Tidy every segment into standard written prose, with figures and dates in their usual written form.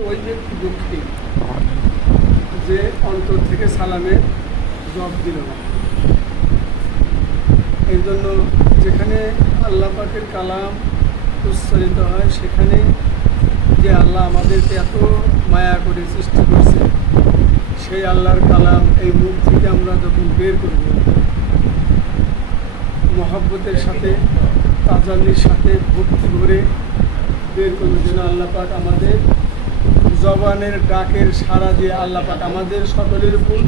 ওই ব্যক্তি দুঃখী যে অন্তর থেকে সালামের জবাব দিল না। এর জন্য যেখানে আল্লাহ পাকের কালাম উচ্চারিত হয় সেখানে যে আল্লাহ আমাদেরকে এত মায়া করে সৃষ্টি করছে, সেই আল্লাহর কালাম এই মুখ থেকে আমরা যখন বের করব, মহব্বতের সাথে, তাজাল্লির সাথে, ভক্তি ভরে বের করব, যেন আল্লাহ পাক আমাদের জবানের ডাকের সাড়া দিয়ে আল্লাহ পাক আমাদের সকলের উপর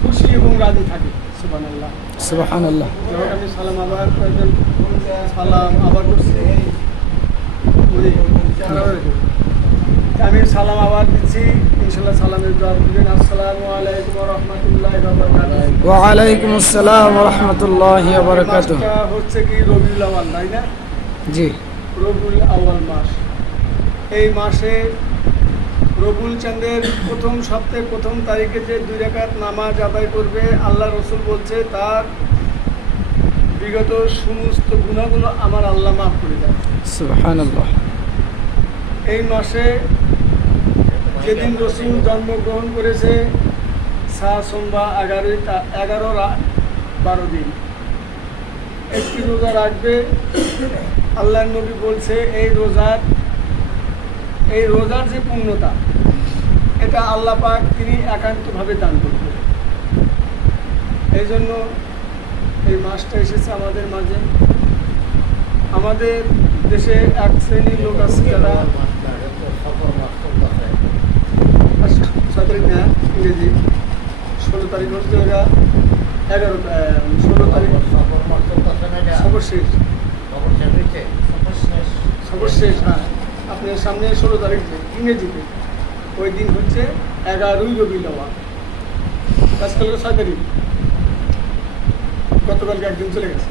খুশি এবং রাজি থাকে। সুবহানাল্লাহ, সুবহানাল্লাহ। যখন আমি সালাম আবার কয়েকজন সালাম আবার করছি, আমি সালাম আবার দিচ্ছি, ইনশাল্লাহ সালামের জবাব দিবেন। আসসালামু আলাইকুম ওয়া রাহমাতুল্লাহি ওয়া বারাকাতুহু। ওয়া আলাইকুম আসসালাম ওয়া রাহমাতুল্লাহি ওয়া বারাকাতুহু। মাসটা হচ্ছে কি রবিউল আউয়াল, তাই না? জি, রবিউল আউয়াল মাস। এই মাসে রবিউল চাঁদের প্রথম সপ্তাহে প্রথম তারিখে যে 2 রাকাত নামাজ আদায় করবে, আল্লাহ রসুল বলছে তার বিগত সমস্ত গুনাহগুলো আমার আল্লাহ মাফ করে দেয়। সুবহানাল্লাহ। এই মাসে যেদিন রসুল জন্মগ্রহণ করেছে, সোমবার 11-12 দিন একটি রোজা রাখবে। আল্লাহর নবী বলছে এই রোজার যে পূর্ণতা, এটা আল্লাহ পাক তিনি একান্তভাবে দান করবেন। এই জন্য এই মাসটা এসেছে আমাদের মাঝে। আমাদের দেশে এক শ্রেণীর লোক আছে যারা 6 তারিখ না, ইংরেজি 16 তারিখ হচ্ছে, ওরা 16 তারিখ সর্বশেষ। হ্যাঁ, আপনার সামনে 16 তারিখ ইংরেজিতে, ওই দিন হচ্ছে 11ই রবিউল আউয়াল। আজকাল 6 তারিখ, গতকালকে একদিন চলে গেছে।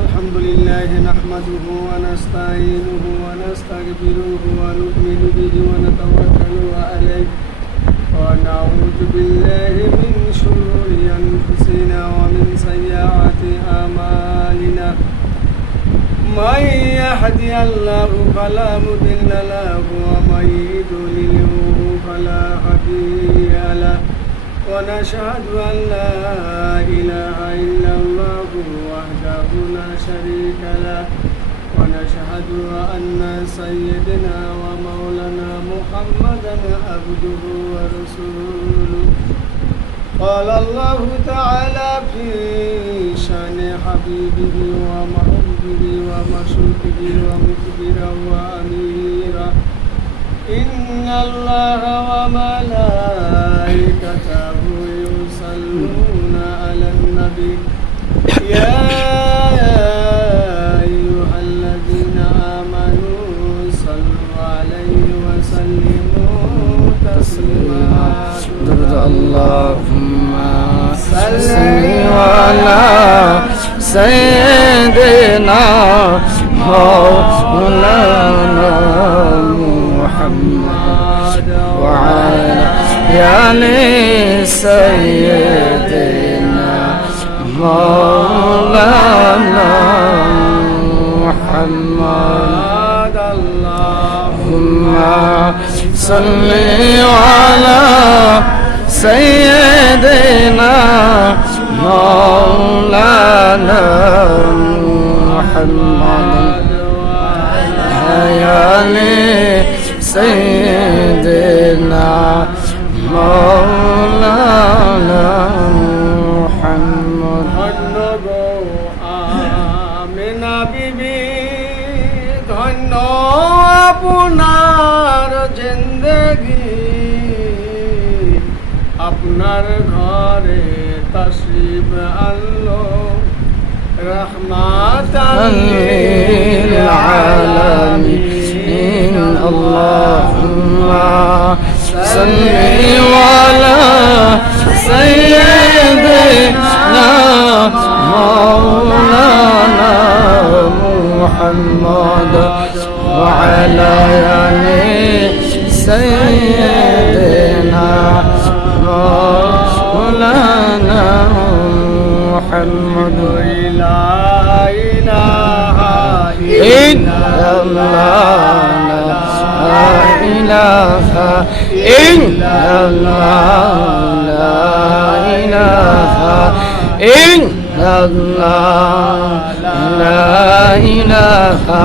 আলহামদুলিল্লাহ নাহমাদুহু ওয়া নাস্তাঈনুহু ওয়া নাস্তাগফিরুহু ওয়া নু'মিনু বিহি ওয়া নাতাওয়াক্কালু আলাইহি ওয়া নাউযু বিল্লাহি মিন শুরুরি আনফুসিনা ওয়া মিন সাইয়্যাতি আমালিনা। মান ইয়াহদিহিল্লাহু ফালা মুদিল্লা লাহু ওয়া মান ইউদ্লিলহু ফালা হাদিয়া লাহু। ونشهد أن لا إله إلا الله وحده لا شريك له ونشهد أن سيدنا ومولانا محمدا عبده ورسوله. قال الله تعالى في شأن حبيبه ومحبه ومشوقه ومخبره وأميره: إن الله وملائكته يصلون على النبي يا أيها الذين آمنوا صلوا عليه وسلموا تسليما. اللهم صل على سيدنا مولانا محمد وعلى آل سيدنا مولانا محمد. اللهم صل على سيدنا مولانا محمد وعلى آل سيدنا مولانا محمد. আমিনা বিবি ধন্য আপনার জিন্দেগি, আপনার ঘরে তশরিফ আনলো রহমাতাল লিল আলামিন. আল্লাহুম্মা সাল্লি আলা সাইয়্যিদিনা মাওলানা মুহাম্মদ ওয়া আলা আলি সাইয়্যিদিনা মাওলানা মুহাম্মদ. লা ইলাহা ইল্লাল্লাহ ইলাহা ইল্লাল্লাহ লা ইলাহা ইল্লাল্লাহ লা ইলাহা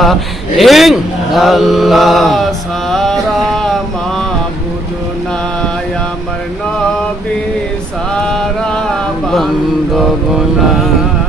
ইল্লাল্লাহ সারা মাবুদ নাই আমার নবী সারা বান্দব নাই